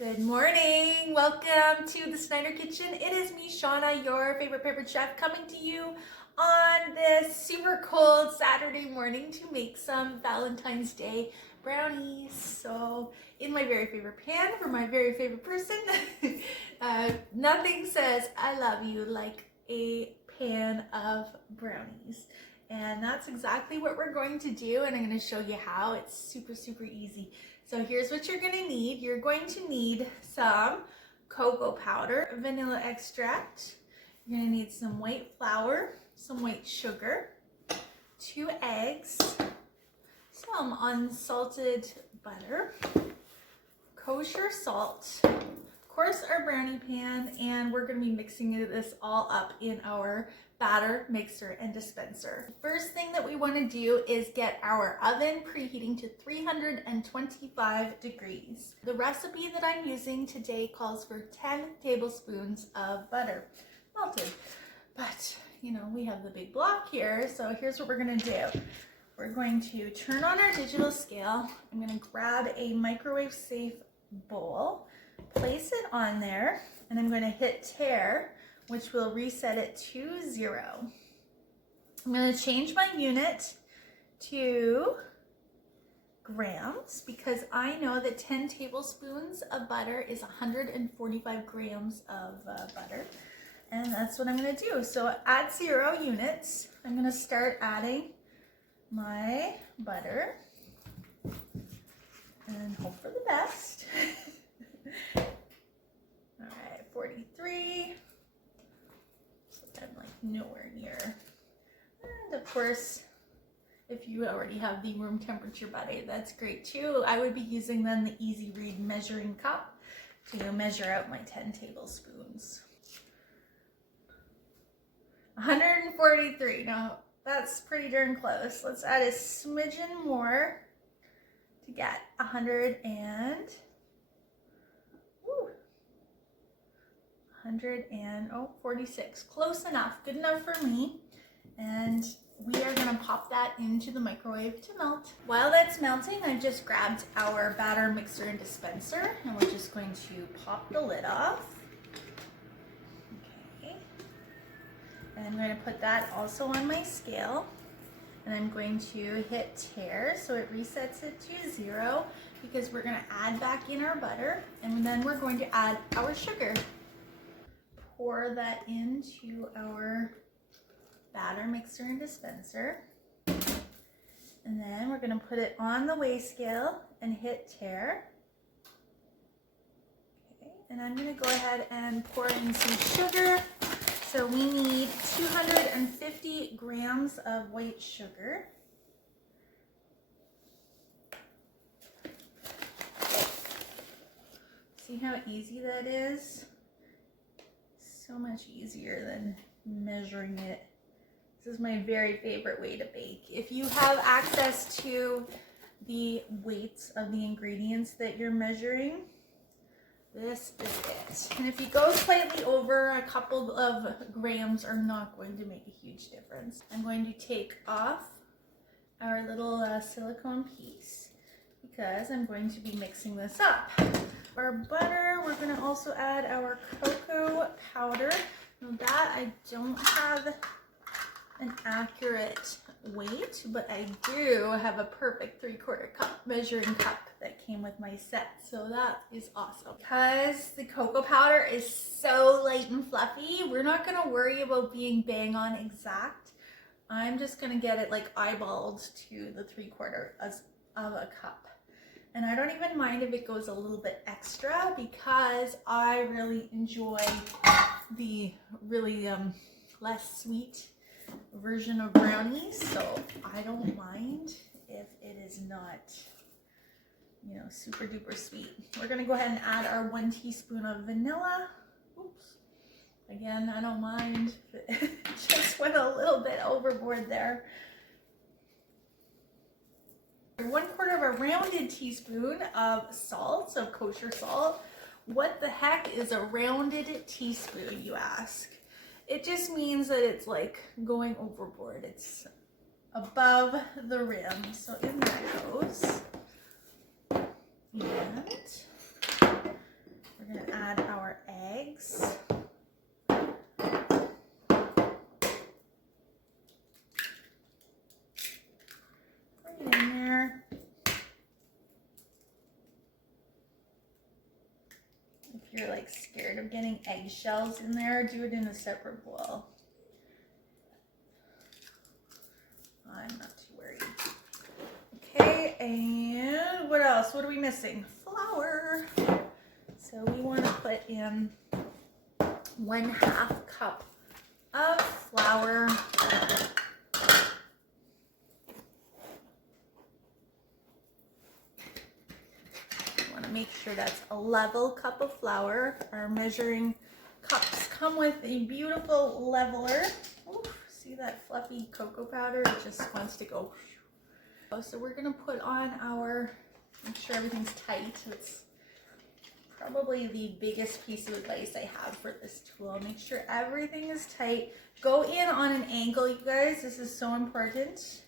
Good morning. Welcome to the Snyder Kitchen. It is me, Shauna, your favorite pampered chef, coming to you on this super cold Saturday morning to make some Valentine's Day brownies. So in my very favorite pan for my very favorite person, nothing says I love you like a pan of brownies. And that's exactly what we're going to do, and I'm going to show you how. It's super easy. So here's what you're going to need. You're going to need some cocoa powder, vanilla extract. You're going to need some white flour, some white sugar, 2 eggs, some unsalted butter, kosher salt, of course our brownie pan, and we're going to be mixing this all up in our batter mixer and dispenser. First thing that we want to do is get our oven preheating to 325 degrees. The recipe that I'm using today calls for 10 tablespoons of butter melted, but you know, we have the big block here, so here's what we're going to do. We're going to turn on our digital scale. I'm going to grab a microwave safe bowl, place it on there, and I'm going to hit tare, which will reset it to 0. I'm going to change my unit to grams because I know that 10 tablespoons of butter is 145 grams of butter, and that's what I'm going to do. So at 0 units, I'm going to start adding my butter and hope for the best. All right, 43. I'm like nowhere near. And of course, if you already have the room temperature butter, that's great too. I would be using then the Easy Read measuring cup to measure out my 10 tablespoons. 143. Now that's pretty darn close. Let's add a smidgen more to get 146. Close enough, good enough for me. And we are gonna pop that into the microwave to melt. While that's melting, I just grabbed our batter mixer and dispenser, and we're just going to pop the lid off. Okay. And I'm gonna put that also on my scale, and I'm going to hit tare so it resets it to 0 because we're gonna add back in our butter, and then we're going to add our sugar. Pour that into our batter mixer and dispenser, and then we're going to put it on the weigh scale and hit tare. Okay, and I'm going to go ahead and pour in some sugar. So we need 250 grams of white sugar. See how easy that is? So much easier than measuring it. This is my very favorite way to bake. If you have access to the weights of the ingredients that you're measuring, this is it. And if you go slightly over, a couple of grams are not going to make a huge difference. I'm going to take off our little silicone piece because I'm going to be mixing this up. Our butter, we're going to also add our cocoa powder. Now that I don't have an accurate weight, but I do have a perfect 3/4 cup measuring cup that came with my set, so that is awesome. Because the cocoa powder is so light and fluffy, we're not going to worry about being bang on exact. I'm just going to get it like eyeballed to the 3/4 of a cup. And I don't even mind if it goes a little bit extra because I really enjoy the really less sweet version of brownies. So I don't mind if it is not, you know, super duper sweet. We're going to go ahead and add our 1 teaspoon of vanilla. Oops. Again, I don't mind. It just went a little bit overboard there. 1/4 of a rounded teaspoon of salt, so kosher salt. What the heck is a rounded teaspoon, you ask? It just means that it's like going overboard. It's above the rim. So in there goes. And We're gonna add our eggs. Right in there. If you're like scared of getting eggshells in there, do it in a separate bowl. I'm not too worried. Okay, and what else? What are we missing? Flour. So we want to put in 1/2 cup of flour. You want to make sure that's a level cup of flour. Our measuring cups come with a beautiful leveler. Oof, see that fluffy cocoa powder? It just wants to go. So we're gonna put on our, make sure everything's tight. It's probably the biggest piece of advice I have for this tool. Make sure everything is tight. Go in on an angle, you guys. This is so important.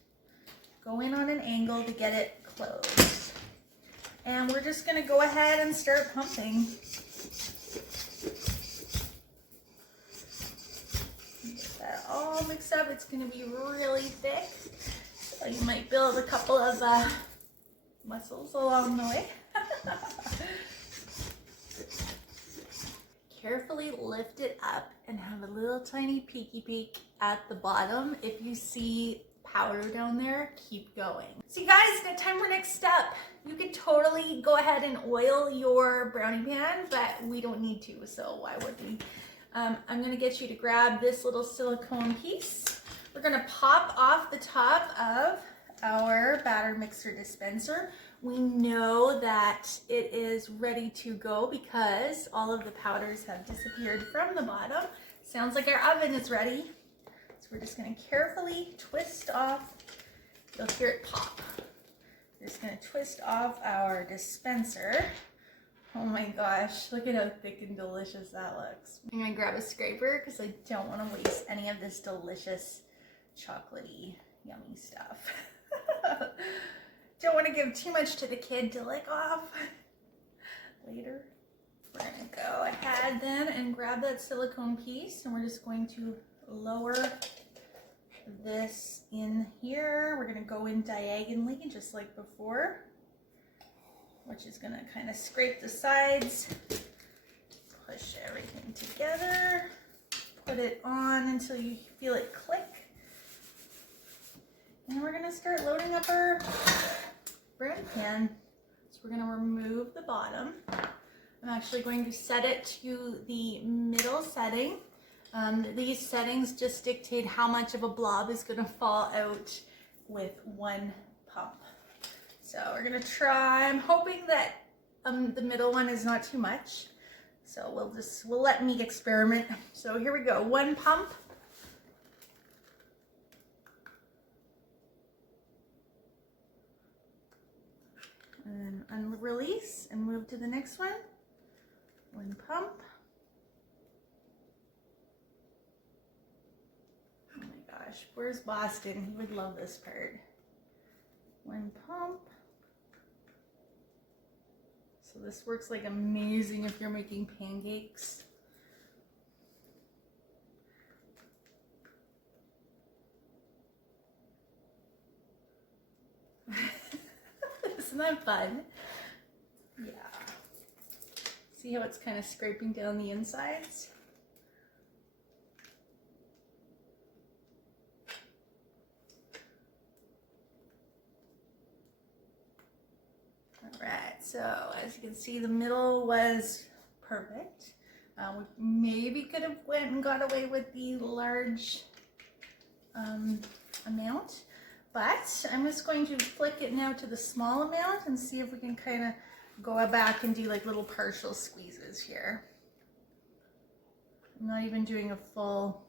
Go in on an angle to get it closed. And we're just gonna go ahead and start pumping. Get that all mixed up. It's gonna be really thick. So you might build a couple of muscles along the way. Carefully lift it up and have a little tiny peeky peek at the bottom. If you see powder down there, keep going. So you guys, it's time for next step. You could totally go ahead and oil your brownie pan, but we don't need to, so why would we? I'm gonna get you to grab this little silicone piece. We're gonna pop off the top of our batter mixer dispenser. We know that it is ready to go because all of the powders have disappeared from the bottom. Sounds like our oven is ready. So we're just gonna carefully twist off. You'll hear it pop. We're just gonna twist off our dispenser. Oh my gosh, look at how thick and delicious that looks. I'm gonna grab a scraper because I don't wanna waste any of this delicious chocolatey, yummy stuff. Don't want to give too much to the kid to lick off later. We're going to go ahead then and grab that silicone piece, and we're just going to lower this in here. We're going to go in diagonally just like before, which is going to kind of scrape the sides, push everything together, put it on until you feel it click. And we're gonna start loading up our brownie pan. So we're gonna remove the bottom. I'm actually going to set it to the middle setting. These settings just dictate how much of a blob is gonna fall out with one pump. So we're gonna try, I'm hoping that the middle one is not too much. So we'll let me experiment. So here we go, one pump. And then release and move to the next one. One pump. Oh my gosh, where's Boston? He would love this part. One pump. So this works like amazing if you're making pancakes. Isn't that fun? Yeah. See how it's kind of scraping down the insides? All right, so as you can see, the middle was perfect. We maybe could have went and got away with the large amount. But I'm just going to flick it now to the small amount and see if we can kind of go back and do like little partial squeezes here. I'm not even doing a full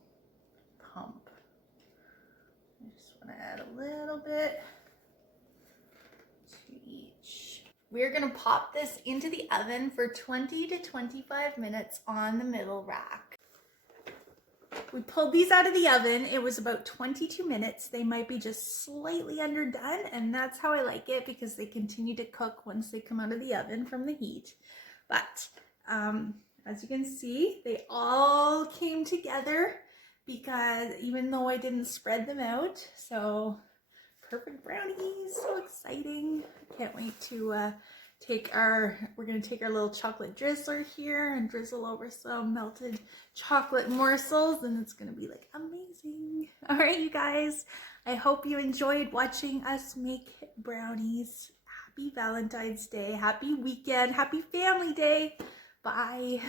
pump. I just want to add a little bit to each. We're going to pop this into the oven for 20 to 25 minutes on the middle rack. We pulled these out of the oven. It was about 22 minutes. They might be just slightly underdone, and that's how I like it because they continue to cook once they come out of the oven from the heat. But As you can see, they all came together because even though I didn't spread them out, so perfect brownies, so exciting. I can't wait to we're gonna take our little chocolate drizzler here and drizzle over some melted chocolate morsels, and it's gonna be like amazing. All right, you guys, I hope you enjoyed watching us make brownies. Happy Valentine's Day, happy weekend, happy family day. Bye.